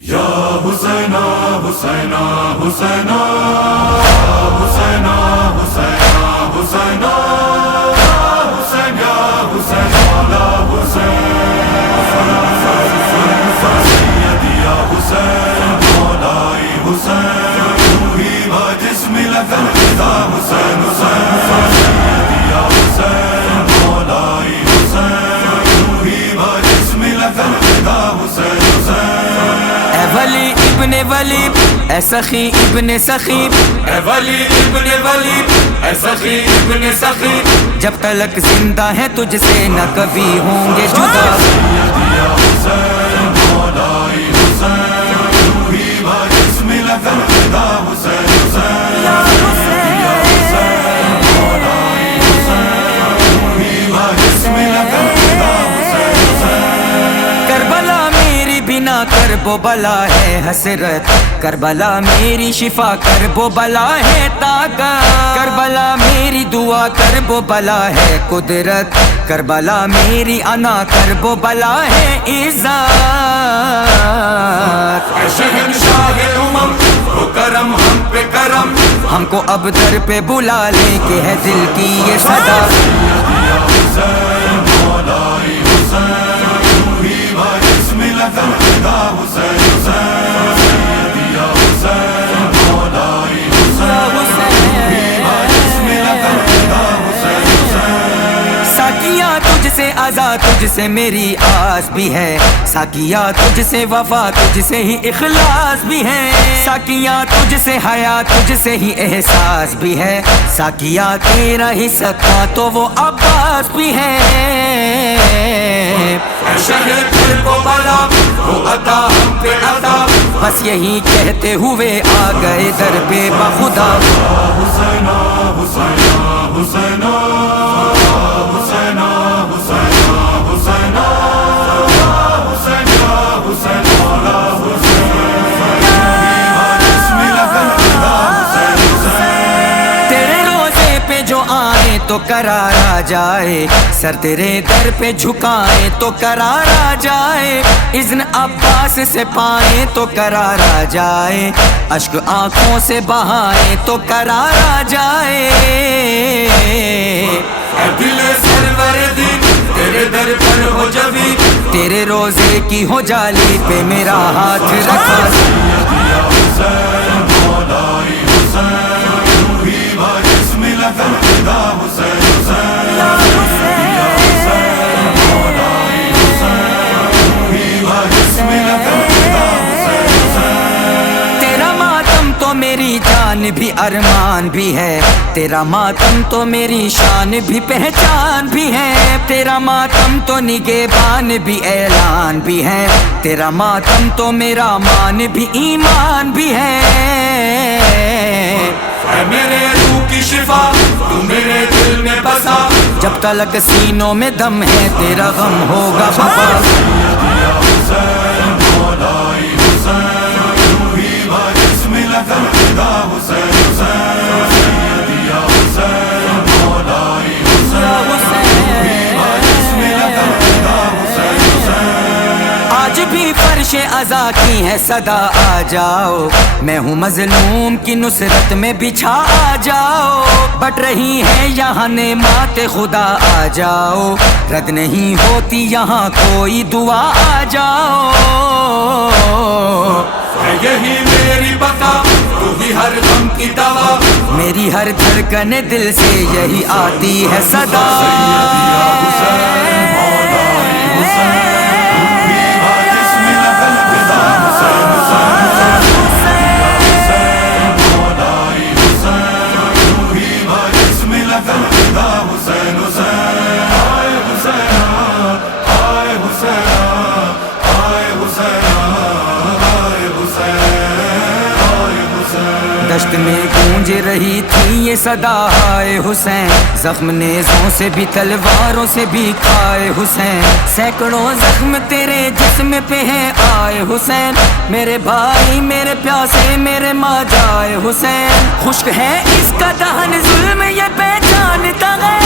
یا حسینہ حسینہ حسینہ حسینہ حسینہ حسینہ حسین یا حسین مولا حسین سیدی یا حسین مولائی حسین تو ہی وہ جسم لگن فدا حسین حسین سیدی یا حسین مولائی حسین تو ہی وہ جسم لگن فدا حسین حسین ولی ابن ولی اے سخی ابن سخی اے ولی ابن ولی اے سخی ابن سخی جب تلک زندہ ہے تجھ سے نہ کبھی ہوں گے جدا سیدی یا حسین مولائی حسین تو ہی وہ جسم لگن فدا حسین حسین سیدی یا حسین مولائی حسین تو ہی وہ جسم لگن فدا حسین حسین کربلا میری بنا کرب و بلا ہے حسرت کربلا میری شفا کرب و بلا ہے طاقت کربلا میری دعا کرب و بلا ہے قدرت کربلا میری انا کرب و بلا ہے عزت اے شہنشاہ امم وہ کرم ہم پہ کرم ہم کو اب در پہ بلا لے کے ہے دل کی یہ صدا سیدی یا حسین مولائی حسین تو ہی وہ جسم لگن فدا حسین حسین سیدی یا حسین مولائی حسین تو ہی وہ جسم لگن فدا حسین حسین ساکیا تجھ سے آزاد تجھ سے میری آس بھی ہے ساکیا تجھ سے وفا تجھ سے ہی اخلاص بھی ہے ساکیا تجھ سے حیا تجھ سے ہی احساس بھی ہے ساکیا تیرا ہی سکا تو وہ عباس بھی ہے اے شہر دل کو بلا وہ عطا ہم پہ عطا بس یہی کہتے ہوئے آ گئے در پہ بخدا حسینہ حسینہ حسینہ حسینہ حسینہ حسینہ حسین یا حسین مولا حسین تو ہی وہ جسم لگن فدا حسین حسین تیرے روزے پہ جو آئے تو قرار آ جائے سر تیرے در پہ جھکائیں تو قرار آ جائے اذن عباس سے پائیں تو قرار آ جائے اشک آنکھوں سے بہائیں تو قرار آ جائے اے دل سرور دین تیرے در پر ہو جبی تیرے روزے کی ہو جالی پہ میرا ہاتھ رکھا سیدی یا حسین مولائی حسین تو ہی وہ جسم لگن فدا حسین حسین سیدی یا حسین مولائی حسین تو ہی وہ جسم لگن فدا حسین حسین تیرا ماتم تو میری جان بھی ارمان بھی ہے تیرا ماتم تو میری شان بھی پہچان بھی ہے تیرا ماتم تو نگہبان بھی اعلان بھی ہے تیرا ماتم تو میرا مان بھی ایمان بھی ہے اے میرے روح کی شفا تو میرے دل میں بسا جب تلک سینوں میں دم ہے تیرا غم ہوگا بابا سیدی یا حسین مولائی حسین تو ہی وہ جسم لگن فدا حسین حسین سیدی یا حسین مولائی حسین تو ہی وہ جسم لگن فدا حسین حسین آج بھی فرش عزا کی ہے صدا آ جاؤ میں ہوں مظلوم کی نصرت میں بچھا آ جاؤ بٹ رہی ہے یہاں نعمات خدا آ جاؤ رد نہیں ہوتی یہاں کوئی دعا آ جاؤ اے یہی میری بقا تو ہی ہر غم کی دوا میری ہر دھڑکن دل سے یہی آتی ہے صدا سیدی یا حسین مولائی حسین تو ہی وہ جسم لگن فدا حسین حسین سیدی یا حسین مولائی حسین تو ہی وہ جسم لگن فدا حسین حسین آئے حسین آئے حسین آئے حسین آئے حسین آئے حسین دشت میں گونج رہی تھی یہ صدا آئے حسین زخم نیزوں سے بھی تلواروں سے بھی کھائے حسین سینکڑوں زخم تیرے جسم پہ ہیں آئے حسین میرے بھائی میرے پیاسے میرے ماں جائے حسین خشک ہے اس کا دہن ظلم یہ پہچانتا ہے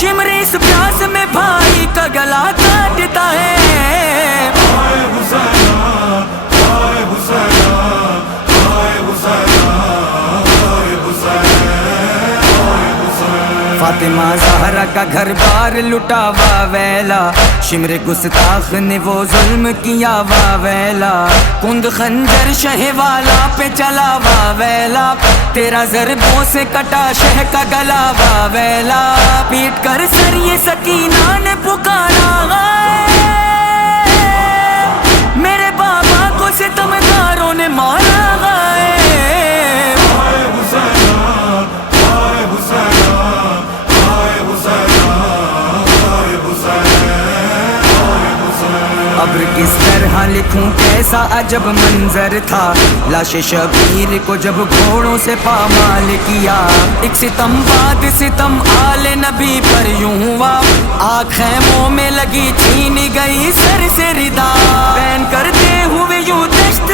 شمر اس پیاس میں بھائی کا گلا کاٹتا ہے آئے حسین فاطمہ زہرا کا گھر بار لٹا واویلا، شمر گستاخ نے وہ ظلم کیا واویلا، کند خنجر شہ والا پہ چلا واویلا، تیرا ضربوں سے کٹا شہ کا گلا واویلا، پیٹ کر سر یہ سکینہ نے پکارا، میرے بابا کو ستمگاروں نے مارا گئے۔ اب کس طرح لکھوں کیسا عجب منظر تھا، لاش شبیر کو جب گھوڑوں سے پامال کیا، ایک ستم بعد ستم آل نبی پر یوں ہوا، آگ خیموں میں لگی چھینی گئی سر سے ردا، بین کرتے ہوئے یوں دشت